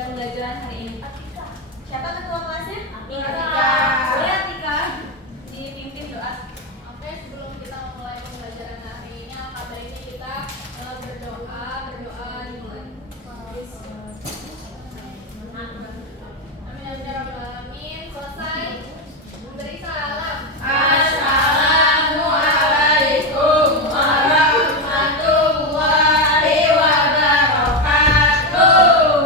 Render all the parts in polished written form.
pembelajaran hari ini? Atika. Siapa ketua kelasnya? Atika. Boleh Atika dipimpin doa. Oke, sebelum kita memulai pembelajaran hari ini, alangkah baiknya kita berdoa dimulai. Amin ya rabbal alamin. Selesai. Memberi salam. Assalamualaikum warahmatullahi wabarakatuh.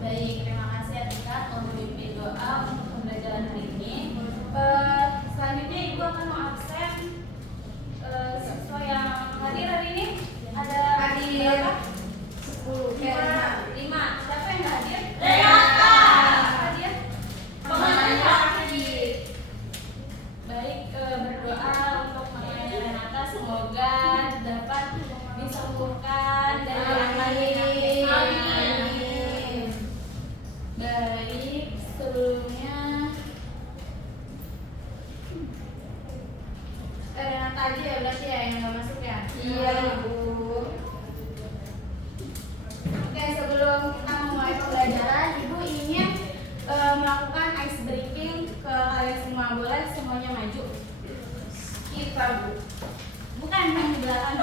Baik, terima kasih Atika telah memimpin doa untuk pembelajaran hari ini. Selanjutnya Ibu akan mau absen siswa yang hadir hari ini. Ada Hadir. berapa? 10. 5. Siapa yang nggak hadir? Renata. Hadir? Baik, berdoa untuk mengenai Renata, semoga dapat disembuhkan dari penyakit. Amin. Baik, sebelumnya Renata aja ya berarti ya yang nggak masuk ya? Iya, Ibu. Oke, sebelum kita memulai pembelajaran, Ibu ingin melakukan ice breaking ke kalian semua. Boleh semuanya maju? Kita, Bu. Bukan yang di belakang.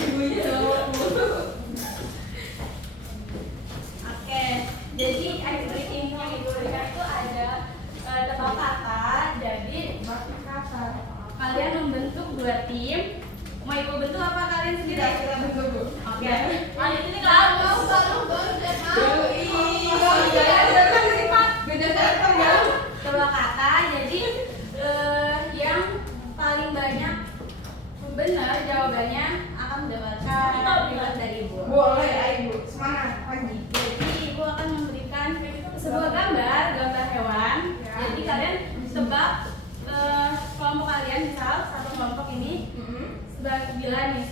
Ibunya jawab, Bu. Oke, jadi ice breaking yang Ibu berikan itu ada tebak kata. Jadi kalian membentuk 2 tim. Mau Ibu bentuk apa kalian sendiri? Kita bentuk, Bu. Oke. Kali ini Baru deh, mau. Beda server ya. tebak kata. Jadi yang paling banyak benar jawabannya akan mendapatkan reward dari Ibu. Boleh, ayo, Bu. Semangat pagi. Jadi Ibu akan memberikan sebuah gambar hewan. Jadi kalian tebak kelompok kalian, misal satu kelompok ini bila nih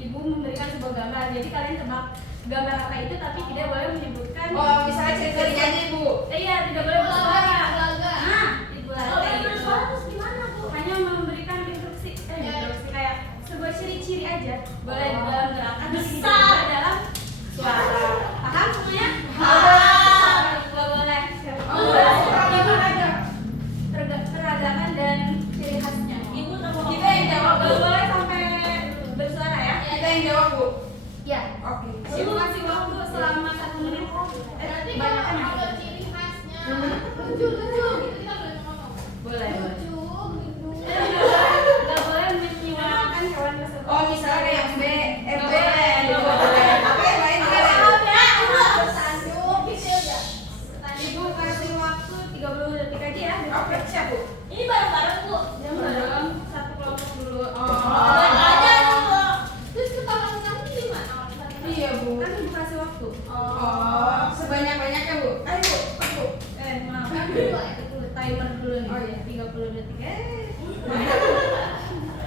Ibu memberikan sebuah gambar. Jadi kalian tebak gambar apa itu, tapi tidak boleh menyebutkan. Oh, misalnya ceritanya aja, Bu. Iya, tidak boleh bersuara. Belaga. Nah, Ibu Kalau Latte itu bersuara terus gimana, Bu? hanya memberikan instruksi kayak sebuah ciri-ciri aja. Boleh dalam gerakan, tapi tidak boleh dalam suara. Paham semuanya? Paham. Gak boleh. Oh, peragaman aja. Peragaman dan ciri khasnya. Ibu tambah Kita yang jawab, Bu. Gak boleh sampai bersuara ya. Kita yang jawab, Bu. Ya. Oke. Ibu kasih waktu selama 1 menit. Berarti Banyak kan? kalau ciri khasnya lucu gitu kita boleh ngomong. Boleh. Lucu gitu. Gak boleh menyuarakan hewan tersebut. Oh, misalnya kayak B, Nggak B. boleh. Apa yang lain? Bersandung gitu ya. Ibu kasih waktu 30 detik aja ya. Oke, siap, Bu. Ini bareng-bareng, Bu. Yang belum satu kelompok dulu. Terus ketahuan kamu gimana? Iya, Bu. Kan ibu kasih waktu. Oh, sebanyak-banyaknya, Bu. Ayo, Bu. Bu. Maaf. Dua ya? Timer dulu nih. Oh, iya. 30 detik.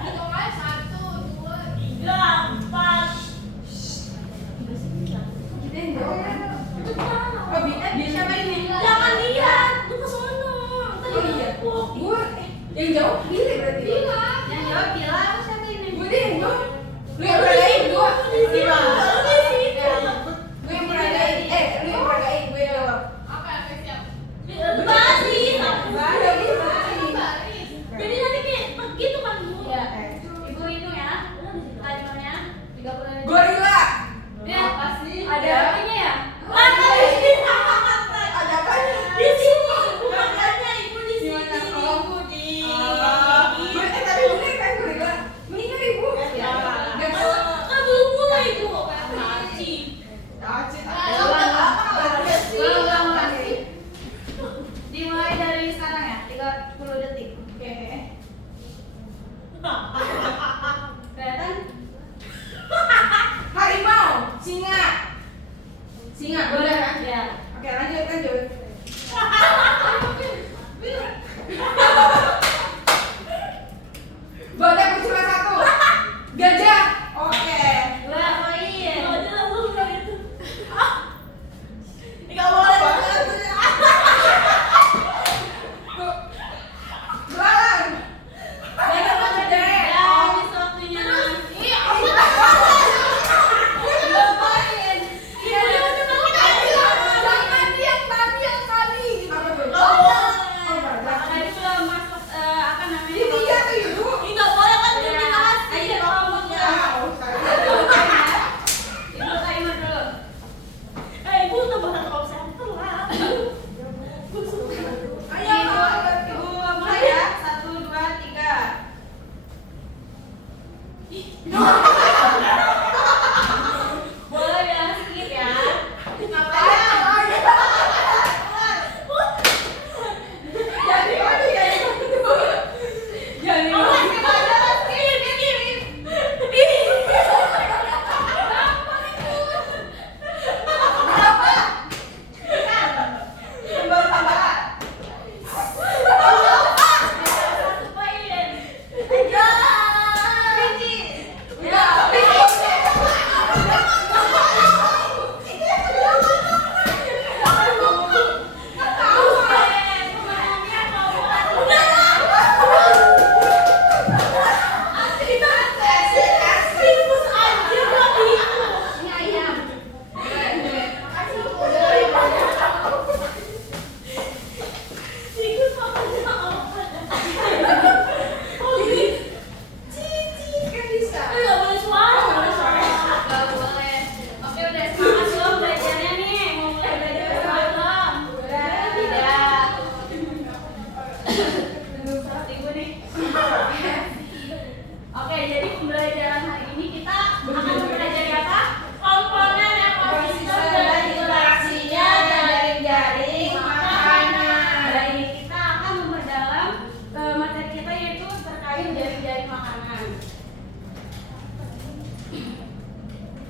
Hitung aja 1, 2, 3, 4. Kita yang jawab kan? Oh, bisa apa ini? Jangan lihat, lu ke sono. Oh iya. Gua yang jawab Billy berarti. Bilang. Yang jawab bilang siapa ini? Gue deh yang jawab. Lu yang peragain gua. Di sini. Di sini. Gue yang peragain. Lu yang peragain, gue yang jawab. Oke, siap. Baris. Baris. Jadi nanti kayak begitu kan, Bu? Iya. Ibu hitung ya. Timernya 30 detik. Gorila. Ya, Pasti. ada artinya ya?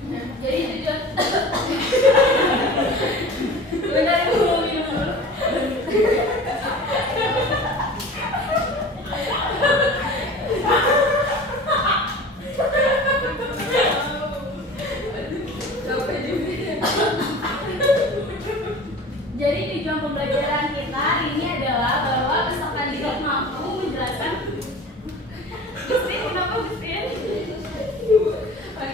Jadi tujuan sebentar ibu mau minum dulu. Jadi tujuan pembelajaran kita hari ini adalah bahwa peserta didik mampu menjelaskan. Gustin, kenapa Gustin?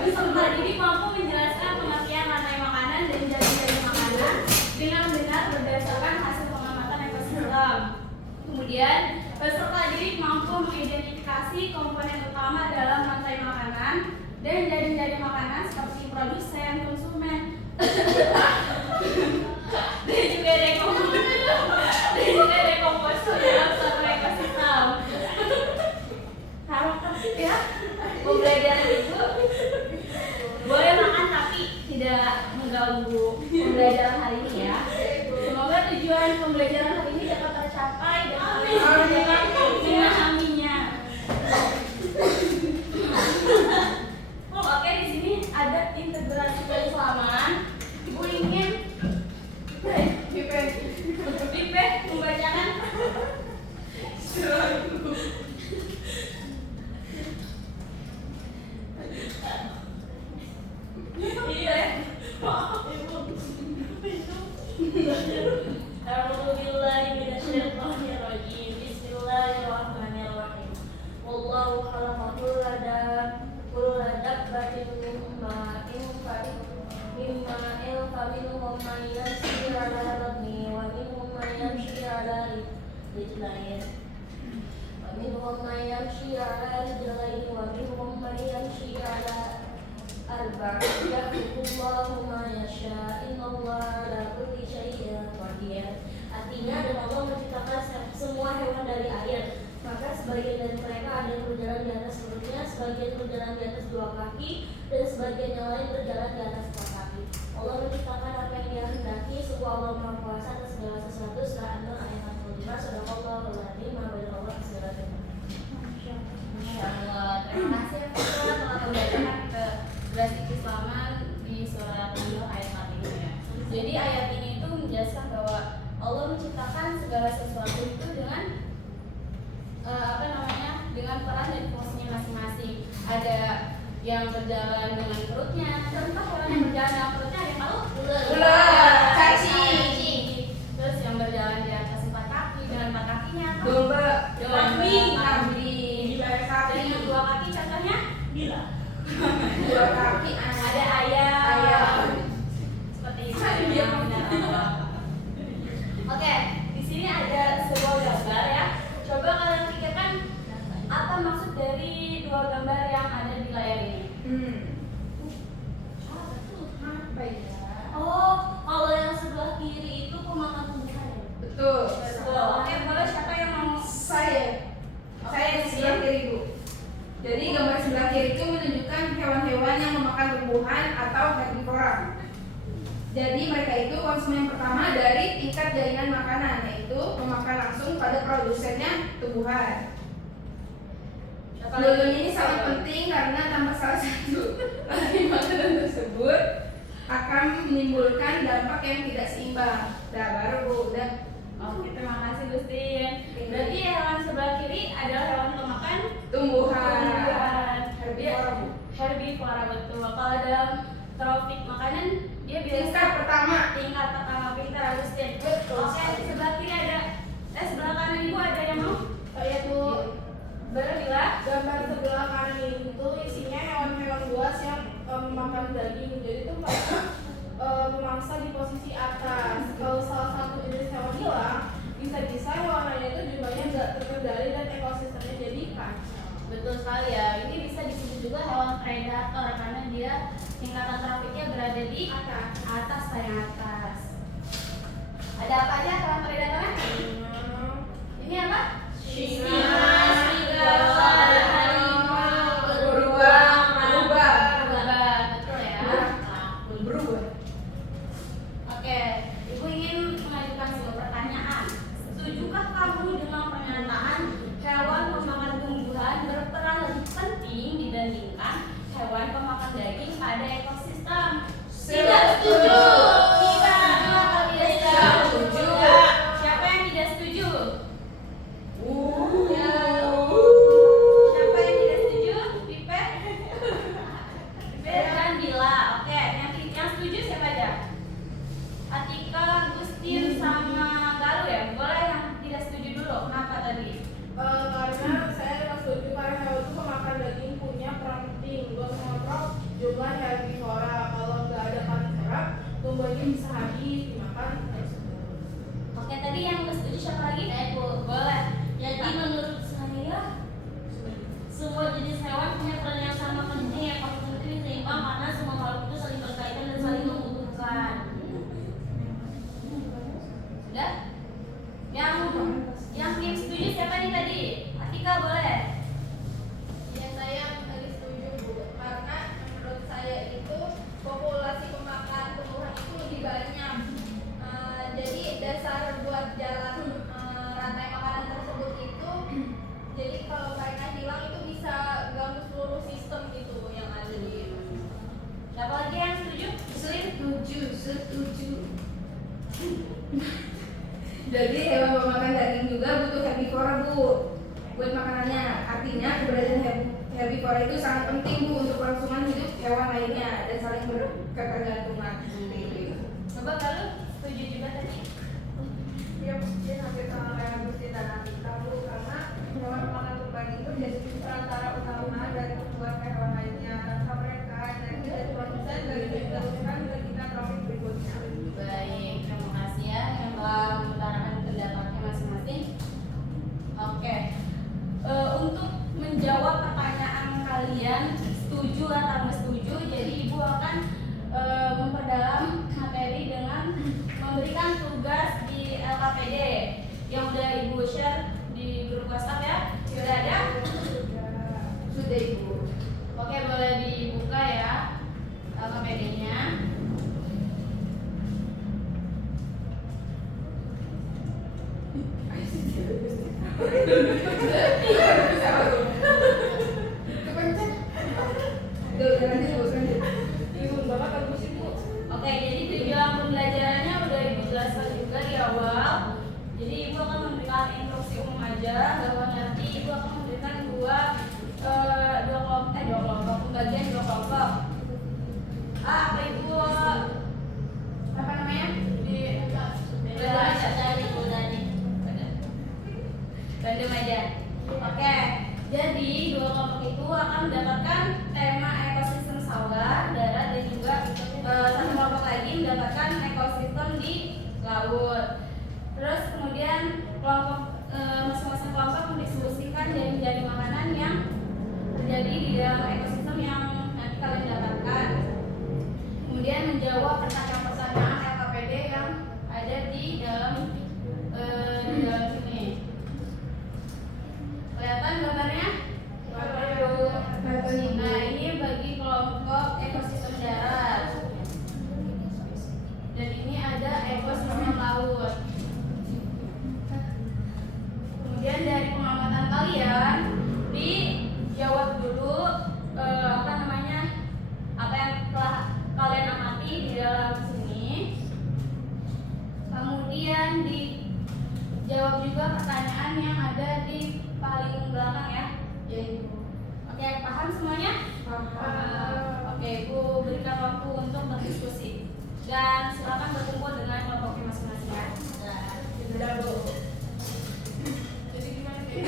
Peserta didik mampu menjelaskan pengertian rantai makanan dan jaring-jaring makanan dengan benar berdasarkan hasil pengamatan ekosistem. Kemudian, peserta didik mampu mengidentifikasi komponen utama dalam rantai makanan dan jaring-jaring makanan seperti produsen, konsumen, dan juga dekomposisi dalam suatu ekosistem. Harap tertib ya. Pembelajaran itu boleh makan tapi tidak mengganggu pembelajaran hari ini ya. Semoga tujuan pembelajaran hari ini dapat tercapai dan kalian dapat memahaminya. Oke, di sini ada integrasi keislaman. Ibu ingin Pipe membacakan iya. A'udzubillahi minasyaitonirrajim. Bismillahirrahmanirrahim. Wallahu khalaqa kulla dabbatin mimma faminhum man yamshi 'ala batni wa minhum man yamshi 'ala rijlayn wa minhum man yamshi 'ala rijlayn wa minhum man yamshi 'ala arba'in yakhluqullahu ma yasha innallaha 'ala kulli syai'in qadir. Artinya, dan Allah menciptakan semua hewan dari air, maka sebagian dari mereka ada yang berjalan di atas perutnya, sebagian berjalan di atas dua kaki, dan sebagian yang lain berjalan di atas empat kaki. Allah menciptakan apa yang Dia hendaki. Sungguh Allah Maha Kuasa atas segala sesuatu. Surah An-Nur ayat 45. Sadaqallahul adzim. Allah segala Insyaallah. Terima kasih ya Pak telah membacakan integrasi keislaman di surah An-Nur ayat 45 ya. Jadi ayat ini itu menjelaskan bahwa Allah menciptakan segala sesuatu itu dengan dengan peran dan fungsinya masing-masing. Ada yang berjalan dengan perutnya, contoh hewan yang berjalan dengan perutnya ada yang tahu? Ular, cacing. Terus yang berjalan di atas empat kaki dengan empat kakinya apa? Domba, Kambing. sapi. Dengan dua kaki contohnya? Gila. Dua kaki Ada ayam. Seperti itu. Oke, di sini ada sebuah gambar ya. Coba kalian pikirkan apa maksud dari dua gambar yang ada di layar ini? Apa ya? Oh, kalau yang sebelah kiri itu pemakan tumbuhan ya? Betul. Oke, boleh siapa yang mau? Saya di sebelah kiri, Bu. Jadi gambar sebelah kiri itu menunjukkan hewan-hewan yang memakan tumbuhan atau herbivora. Jadi mereka itu konsumen pertama dari tingkat jaringan makanan, yaitu memakan langsung pada produsennya tumbuhan. Dua-duanya ini sangat penting karena tanpa salah satu dari makanan tersebut akan menimbulkan dampak yang tidak seimbang. Udah baru, Bu, udah. Oke, terima kasih Gustin. Berarti hewan sebelah kiri adalah hewan pemakan Tumbuhan. Herbivora, Bu. Herbivora, betul. Kalau dalam tropik makanan dia Tingkat pertama. tingkat pertama pintar Agustin. Betul. Oke, sebelah kiri ada sebelah kanan ibu ada yang mau? Yaitu Bila gambar sebelah kanan itu isinya hewan-hewan buas yang memakan daging. Jadi itu mereka memangsa di posisi atas. Kalau salah satu jenis hewan hilang, bisa-bisa hewan lainnya itu jumlahnya nggak terkendali dan ekosistemnya jadi kacau. betul sekali ya. Ini bisa disebut juga hewan predator karena dia tingkatan trofiknya berada di atas paling atas. Ada apa aja hewan predatornya? Ini apa? Singa, serigala, harimau, beruang, berubah. betul ya. Berubah. Oke, ibu ingin mengajukan sebuah pertanyaan. Setujukah kamu dengan pernyataan hewan pemakan tumbuhan berperan lebih penting dibandingkan hewan pemakan daging pada ekosistem? setuju siapa lagi? Bu. Boleh. Jadi menurut saya semua jenis hewan punya peran yang sama penting yang penting seimbang karena semua makhluk itu saling berkaitan dan saling membutuhkan. Sudah? Yang tim setuju siapa nih tadi? Atika boleh? Ya saya tadi setuju Bu, karena menurut saya itu populasi pemakan tumbuhan itu lebih banyak. Jadi dasar buat jalan rantai makanan tersebut itu, jadi kalau mereka hilang itu bisa ganggu seluruh sistem gitu yang ada di. Siapa lagi yang setuju? Setuju. Jadi hewan pemakan daging juga butuh herbivora Bu buat makanannya. Artinya keberadaan herbivora itu sangat penting Bu untuk kelangsungan hidup hewan lainnya dan saling berketergantungan. Coba kalau setuju juga tadi. Ya mungkin hampir sama kayak Gusti dan Anita Bu, karena hewan pemakan kurban itu jadi perantara utama dari pembuat hewan lainnya. Tanpa mereka energi dan produsen dari diteruskan ke kita topik berikutnya. Baik, terima kasih ya yang telah mengutarakan pendapatnya masing-masing. Oke, untuk menjawab pertanyaan kalian setuju atau nggak setuju, jadi ibu akan memperdalam materi dengan memberikan tugas di LKPD yang udah ibu share di grup WhatsApp ya. Sudah ada? Sudah Ibu. Oke, boleh dibuka ya LKPD-nya. Oke, jadi tujuan pembelajarannya udah ibu jelaskan juga di awal. Jadi ibu akan memberikan instruksi umum aja bahwa nanti ibu akan memberikan dua kelompok pembagian dua kelompok. Apa itu? Apa namanya? Random aja. Oke, jadi dua kelompok itu akan mendapatkan tema ekosistem sawah, darat dan juga satu kelompok lagi mendapatkan ekosistem di laut. Terus kemudian masing-masing kelompok mendiskusikan jadi makanan yang terjadi di dalam ekosistem yang nanti kalian dapatkan. Kemudian menjawab pertanyaan-pertanyaan LKPD yang ada di dalam sini. Kelihatan gambarnya? Nah, ini bagi kelompok ekosistem darat. Dan ini ada ekosistem laut. Kemudian dari pengamatan kalian dijawab dulu apa yang telah kalian amati di dalam sini. Kemudian dijawab juga pertanyaan yang ada di paling belakang ya. Oke, paham semuanya? Paham. Oke, ibu berikan waktu untuk berdiskusi dan silakan berkumpul dengan kelompoknya masing-masing ya. Sudah Bu. Jadi gimana nih?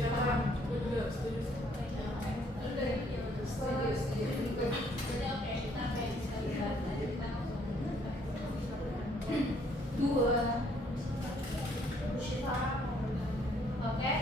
Jangan. Gue juga setuju. Dua. Oke.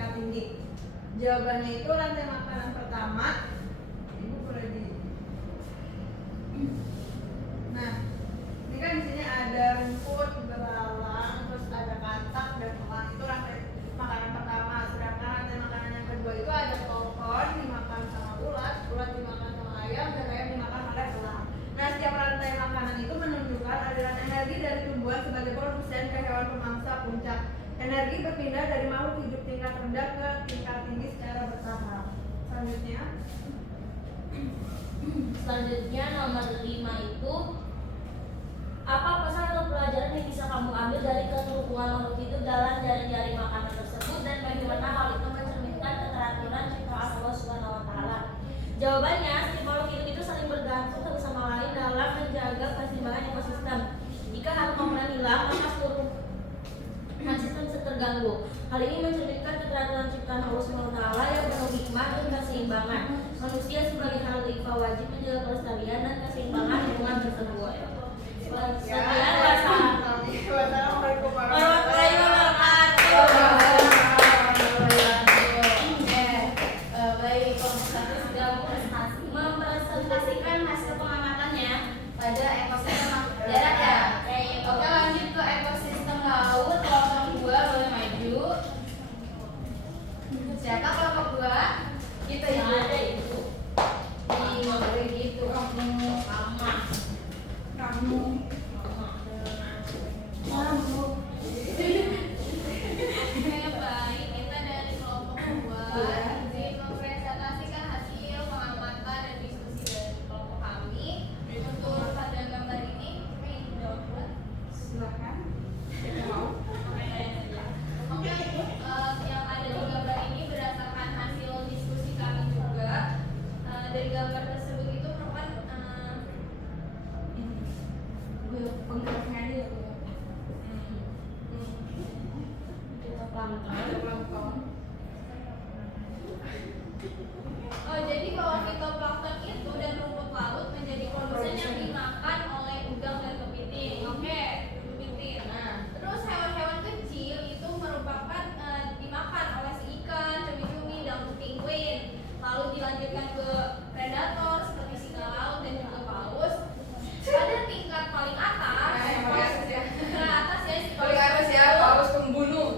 tingkat tinggi? Jawabannya itu rantai makanan pertama. Ibu boleh di. Nah, ini kan di sini ada rumput, belalang, terus ada katak dan elang. Itu rantai makanan pertama. Sedangkan rantai makanan yang kedua itu ada pohon dimakan sama ulat, ulat dimakan sama ayam, dan ayam dimakan oleh elang. Nah, setiap rantai makanan itu menunjukkan aliran energi dari tumbuhan sebagai produsen ke hewan pemangsa puncak. Energi berpindah dari makhluk hidup tingkat rendah ke tingkat tinggi secara bertahap. Selanjutnya nomor 5 itu apa pesan atau pelajaran yang bisa kamu ambil dari keterhubungan makhluk hidup dalam jaring-jaring makanan tersebut dan bagaimana hal itu mencerminkan keteraturan ciptaan Allah Subhanahu wa taala? Jawabannya, setiap makhluk hidup itu saling bergantung satu sama lain dalam menjaga keseimbangan ekosistem. Jika hal makanan hilang, maka seluruh sistem bisa terganggu. Hal ini mencerminkan keteraturan ciptaan Allah Subhanahu wa taala yang penuh hikmah dan keseimbangan. Manusia sebagai khalifah wajib menjaga kelestarian dan keseimbangan lingkungan tersebut. Sekian Wassalamualaikum warahmatullahi wabarakatuh. Baik, kelompok satu sudah mempresentasikan hasil pengamatannya pada ekosistem darat ya. Oke, lanjut ke ekosistem laut. Kelompok 2 boleh maju. Siapa kelompok 2? Kita Yang ibu. ada itu Nggak boleh gitu, kamu. Oke, baik. Kita dari kelompok 2 izin mempresentasikan hasil pengamatan dan diskusi dari kelompok kami. Untuk pada gambar ini, Silakan. Siapa mau? Oke, yang ada di gambar ini berdasarkan hasil diskusi kami juga. Dari gambar tersebut itu merupakan Penggeraknya aja ya. kita pelan-pelan. Ada pelan-pelan. jadi bahwa fitoplankton itu dan rumput laut menjadi produsen yang dimakan oleh udang dan kepiting. Oke, kepiting. Nah, terus hewan-hewan kecil itu merupakan dimakan oleh si ikan, cumi-cumi, dan penguin. Lalu dilanjutkan ke predator seperti singa laut dan juga paus. Pada tingkat paling atas, si Paling atas ya, paus pembunuh.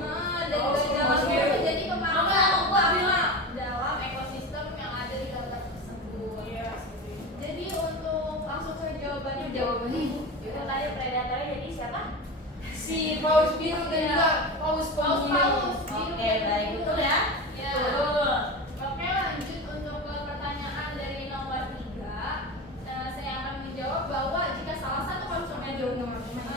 dan Paus gejala biru. menjadi pemakan utama dalam ekosistem yang ada di gambar tersebut. Jadi untuk langsung ke jawabannya, Jawabannya Itu tadi predatornya jadi siapa? si paus biru dan juga paus paus pembunuh. Oke, baik, betul ya? Ya. Betul. Oke, lanjut untuk ke pertanyaan dari nomor 3. Saya akan menjawab bahwa jika salah satu konsumen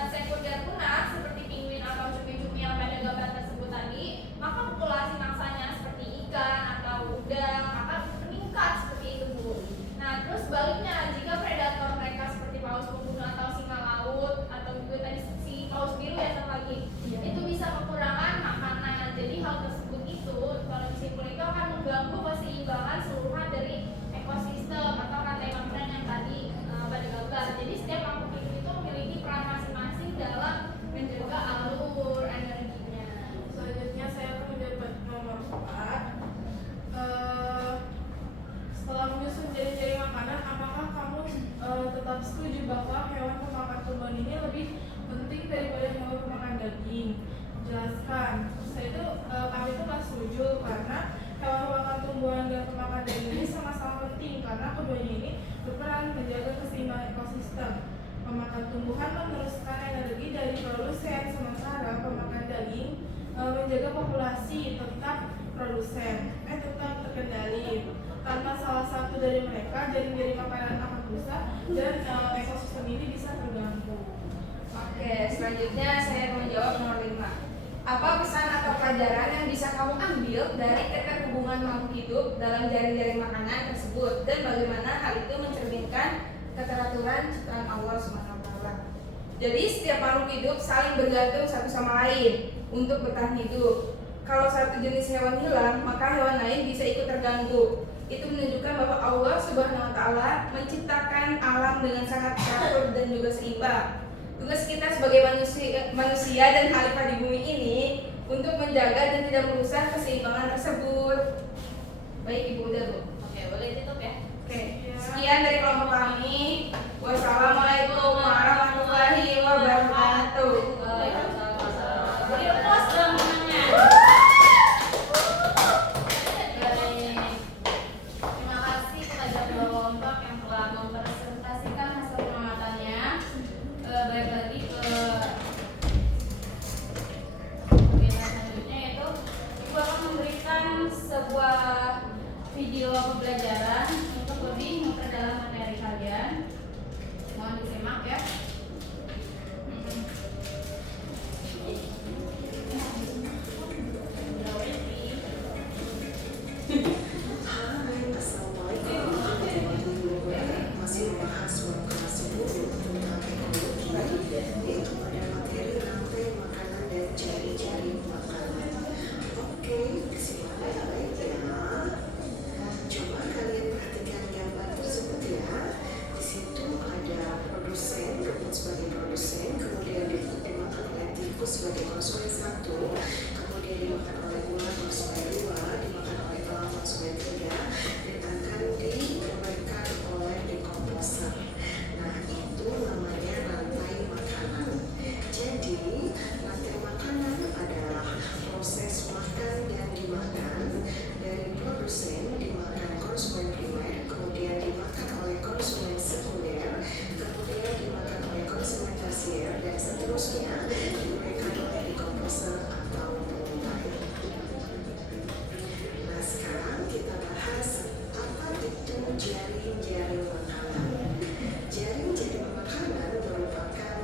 sekunder punah seperti penguin atau cumi-cumi yang pada gambar tersebut tadi, maka populasi mangsanya seperti ikan atau udang akan meningkat seperti itu, Bu. Nah, terus sebaliknya jika predator mereka seperti paus pembunuh atau singa laut atau juga tadi si paus biru ya satu lagi, itu bisa kekurangan makanan. Jadi hal tersebut itu kalau disimpul itu akan mengganggu keseimbangan seluruhan dari ekosistem atau rantai makanan yang tadi pada gambar. Jadi setiap makhluk hidup itu memiliki peran masing-masing dalam menjaga alur energinya. Selanjutnya saya akan menjawab nomor 4. Setelah menyusun jaring-jaring makanan, apakah kamu tetap setuju bahwa hewan pemakan tumbuhan ini lebih penting daripada hewan pemakan daging? Jelaskan. Saya itu kami itu nggak setuju karena hewan pemakan tumbuhan dan pemakan daging ini sama-sama penting karena keduanya ini berperan menjaga keseimbangan ekosistem. Pemakan tumbuhan meneruskan energi dari produsen, sementara pemakan daging menjaga populasi tetap tetap terkendali. Tanpa salah satu dari mereka, jaring-jaring makanan akan rusak dan ekosistem ini bisa terganggu. Oke, selanjutnya saya akan menjawab nomor 5. Apa pesan atau pelajaran yang bisa kamu ambil dari keterhubungan makhluk hidup dalam jaring-jaring makanan tersebut dan bagaimana hal itu mencerminkan keteraturan ciptaan Allah SWT? Jadi setiap makhluk hidup saling bergantung satu sama lain untuk bertahan hidup. Kalau satu jenis hewan hilang, maka hewan lain bisa ikut terganggu. Itu menunjukkan bahwa Allah Subhanahu wa taala menciptakan alam dengan sangat teratur dan juga seimbang. Tugas kita sebagai manusia dan khalifah di bumi ini untuk menjaga dan tidak merusak keseimbangan tersebut. Baik Ibu, udah Bu. Oke, boleh tutup ya. Oke, sekian dari kelompok kami. Wassalamualaikum warahmatullahi wabarakatuh. Beri applause dong temannya. Terima kasih kepada kelompok yang telah mempresentasikan hasil pengamatannya. Balik lagi ke agenda selanjutnya, yaitu Ibu akan memberikan sebuah video pembelajaran untuk lebih memperdalam materi kalian. Mohon disimak ya. Hai, Assalamualaikum warahmatullahi wabarakatuh. Masih membahas bab kelas 10 tentang ekologi, yaitu pada materi rantai makanan dan jari-jari makanan. Oke, disimak baik-baik ya. Coba kalian perhatikan gambar tersebut ya. Di situ ada produsen, rumput sebagai produsen, kemudian dimakan oleh tikus sebagai konsumen 1, kemudian dimakan oleh ular konsumen 2, dimakan oleh elang konsumen 3, dan akan diberikan oleh dekomposer. Nah, itu namanya rantai makanan. Jadi, rantai makanan adalah proses makan dan dimakan dari produsen, dimakan konsumen primer, kemudian dimakan oleh konsumen sekunder, kemudian dimakan oleh konsumen tersier, dan seterusnya diberikan oleh dekomposer atau pengurai. Nah, sekarang kita bahas apa itu jaring-jaring makanan. Jaring-jaring makanan merupakan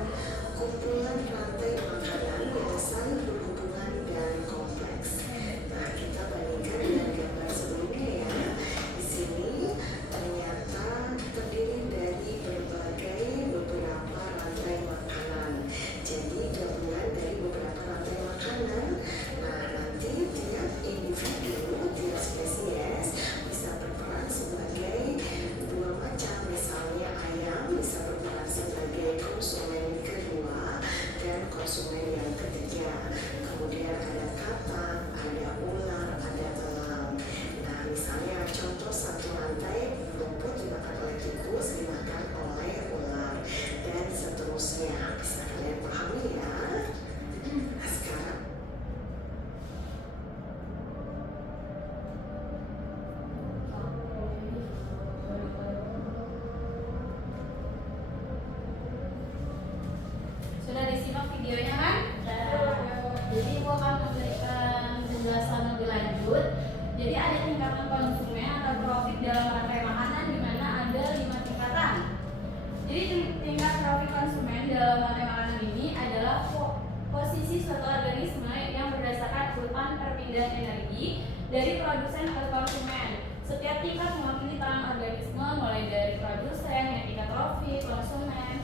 kumpulan rantai makanan yang saling berhubungan dan kompleks. Nah, kita bandingkan dengan gambar sebelumnya ya. Di sini ternyata terdiri dari beberapa rantai makanan. Jadi gabungan dari beberapa rantai makanan. Nah, nanti tiap individu, tiap spesies bisa berperan sebagai dua macam. Misalnya ayam bisa berperan sebagai konsumen kedua dan konsumen yang ketiga. Kemudian ada katak, ada ular, ada elang. Nah, misalnya contoh satu rantai rumput dimakan oleh tikus, dimakan oleh ular, dan seterusnya. Bisa kalian pahami ya? Nah, sekarang Sudah disimak videonya kan? Jadi Ibu akan memberikan penjelasan lebih lanjut. Jadi ada tingkatan konsumen atau profit dalam rantai makanan di mana ada 5 tingkatan. Jadi tingkat profit konsumen dalam rantai makanan ini adalah posisi suatu organisme yang berdasarkan urutan perpindahan energi dari produsen ke konsumen. Setiap tingkat mewakili tangan organisme mulai dari produsen yang tingkat profit, konsumen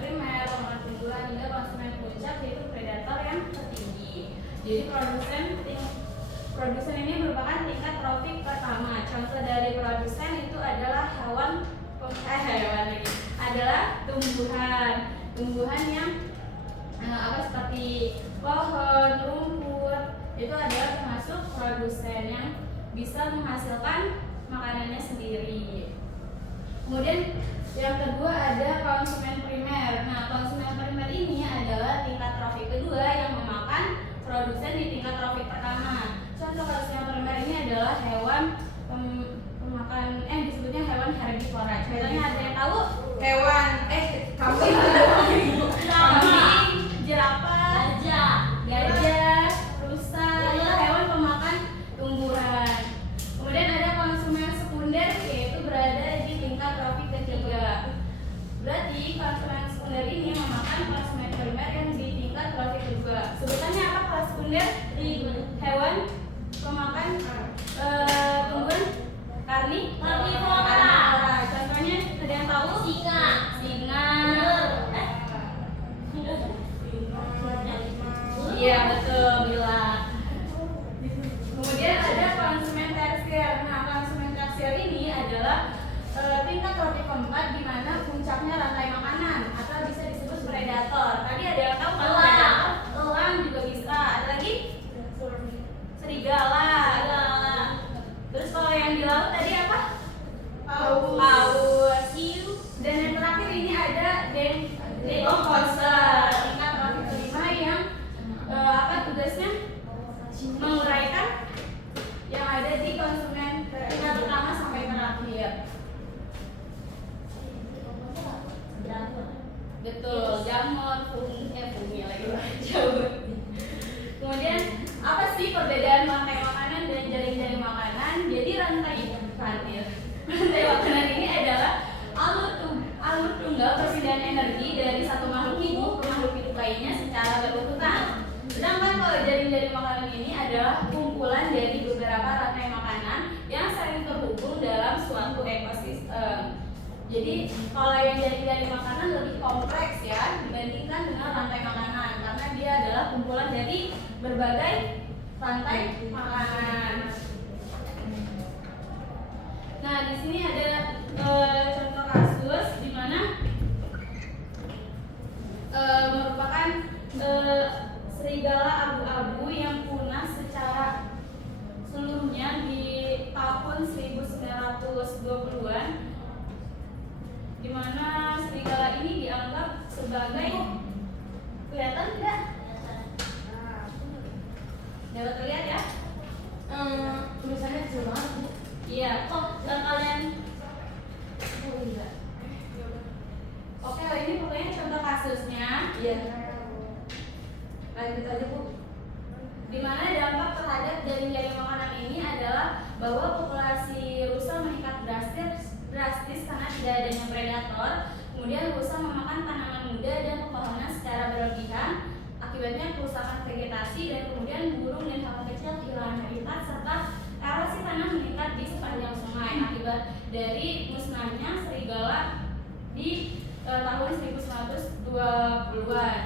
primer, pemakan tumbuhan hingga konsumen puncak yaitu predator yang tertinggi. Jadi produsen ini merupakan tingkat profit pertama. Contoh dari produsen itu adalah adalah tumbuhan yang seperti pohon, rumput, itu adalah termasuk produsen yang bisa menghasilkan makanannya sendiri. Kemudian yang kedua ada konsumen primer. Nah, konsumen primer ini adalah tingkat profit kedua yang memakan produsen di tingkat profit pertama. Contoh konsumen primer ini adalah hewan pemakan disebutnya hewan herbivora. Contohnya ada yang tahu? Hewan kambing, jerapah, gajah, rusa, itu hewan pemakan tumbuhan. Kemudian ada konsumen sekunder yaitu berada di tingkat profit ketiga. Berarti konsumen sekunder ini memakan konsumen primer yang di tingkat profit kedua. Sebutannya apa kelas sekunder? Hewan pemakan tumbuhan karnivora. Contohnya ada yang tahu? Singa. berbagai rantai makanan. Nah, di sini ada contoh kasus di mana merupakan serigala abu-abu yang punah secara seluruhnya di tahun 1920-an, di mana serigala ini dianggap sebagai, kelihatan tidak? Dapat terlihat ya? Tulisannya kecil banget Bu. Iya, dan kalian oke, ini pokoknya contoh kasusnya. Iya. Lanjut aja Bu. Di mana dampak terhadap jaring-jaring makanan ini adalah bahwa populasi rusa meningkat drastis karena tidak adanya predator. Kemudian rusa memakan tanaman muda dan pepohonan secara berlebihan. Akibatnya kerusakan vegetasi dan kemudian burung dan hewan kecil kehilangan habitat serta erosi tanah meningkat di sepanjang sungai akibat dari musnahnya serigala di tahun 1920-an.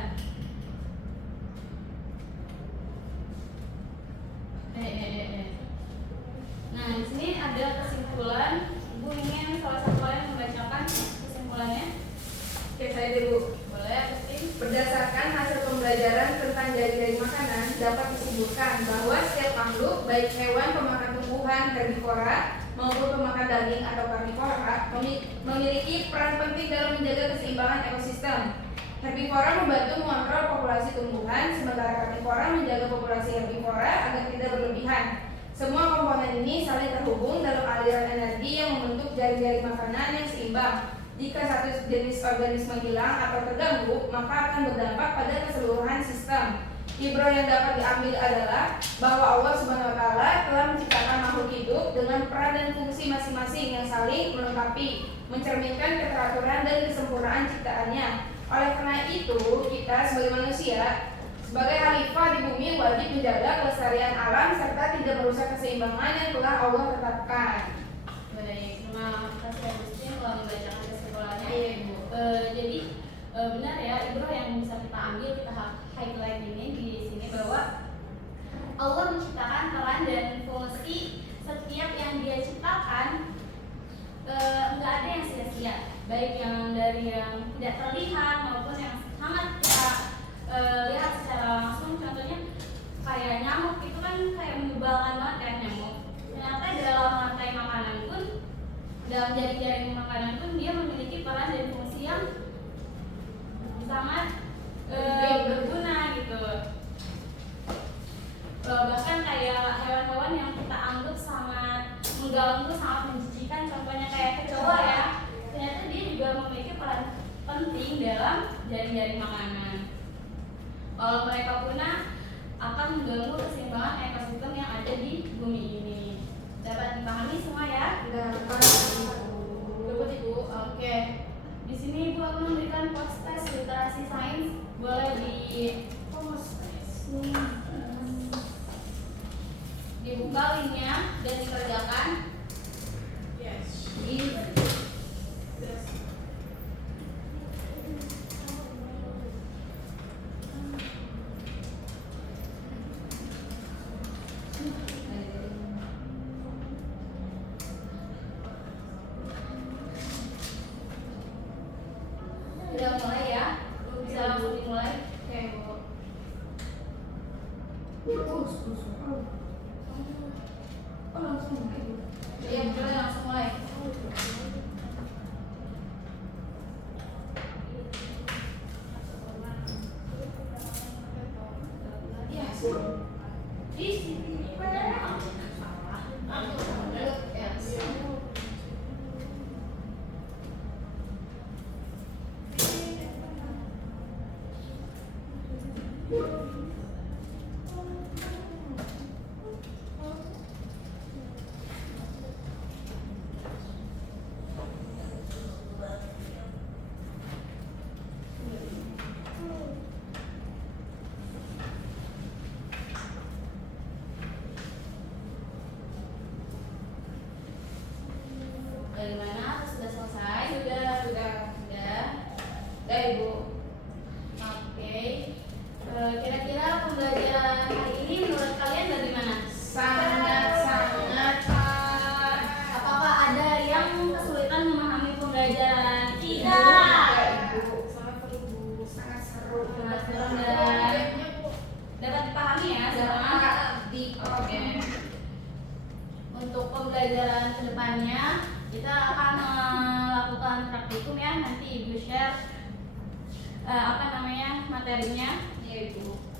Nah, di sini ada kesimpulan. Ibu ingin salah satu kalian membacakan kesimpulannya? Oke, saya deh Bu. Boleh, Agustin? Berdasarkan hasil pembelajaran tentang jaring-jaring makanan, dapat disimpulkan bahwa setiap makhluk, baik hewan pemakan tumbuhan herbivora maupun pemakan daging atau karnivora, memiliki peran penting dalam menjaga keseimbangan ekosistem. Herbivora membantu mengontrol populasi tumbuhan, sementara karnivora menjaga populasi herbivora agar tidak berlebihan. Semua komponen ini saling terhubung dalam aliran energi yang membentuk jaring-jaring makanan yang seimbang. Jika satu jenis organisme hilang atau terganggu, maka akan berdampak pada keseluruhan sistem. Ibrah yang dapat diambil adalah bahwa Allah Subhanahu wa Ta'ala telah menciptakan makhluk hidup dengan peran dan fungsi masing-masing yang saling melengkapi, mencerminkan keteraturan dan kesempurnaan ciptaannya. Oleh karena itu, kita sebagai manusia, sebagai khalifah di bumi, wajib menjaga kelestarian alam serta tidak merusak keseimbangan yang telah Allah tetapkan. Baik, terima kasih Agustin telah membacakan kesimpulannya. Iya, Ibu. Jadi benar ya, Ibrah yang bisa kita ambil, kita highlight ini di sini bahwa Allah menciptakan peran dan fungsi setiap yang Dia ciptakan, nggak ada yang sia-sia, baik yang dari yang tidak terlihat maupun yang sangat kita lihat secara langsung. Contohnya kayak nyamuk, itu kan kayak menyebalkan banget kan nyamuk. Ternyata dalam rantai makanan pun, dalam jaring-jaring makanan pun dia memiliki peran dan fungsi yang sangat berguna gitu. Bahkan kayak hewan-hewan yang kita anggap sangat mengganggu, sangat menjijikan, contohnya kayak kecoa ya, ternyata dia juga memiliki peran penting dalam jaring-jaring makanan. Kalau mereka punah, akan mengganggu keseimbangan ekosistem yang ada di bumi ini. Dapat dipahami semua ya? Dapat Ibu. Oke. Di sini Ibu akan memberikan post test literasi sains. Boleh dibuka linknya dan dikerjakan. Yes. Sudah mulai ya? Bisa langsung dimulai. Oke, Bu. Oh, langsung mulai, Bu. Iya, boleh langsung mulai. Iya, Di sini padahal pembelajaran kedepannya kita akan melakukan praktikum ya, nanti Ibu share materinya. Iya Ibu.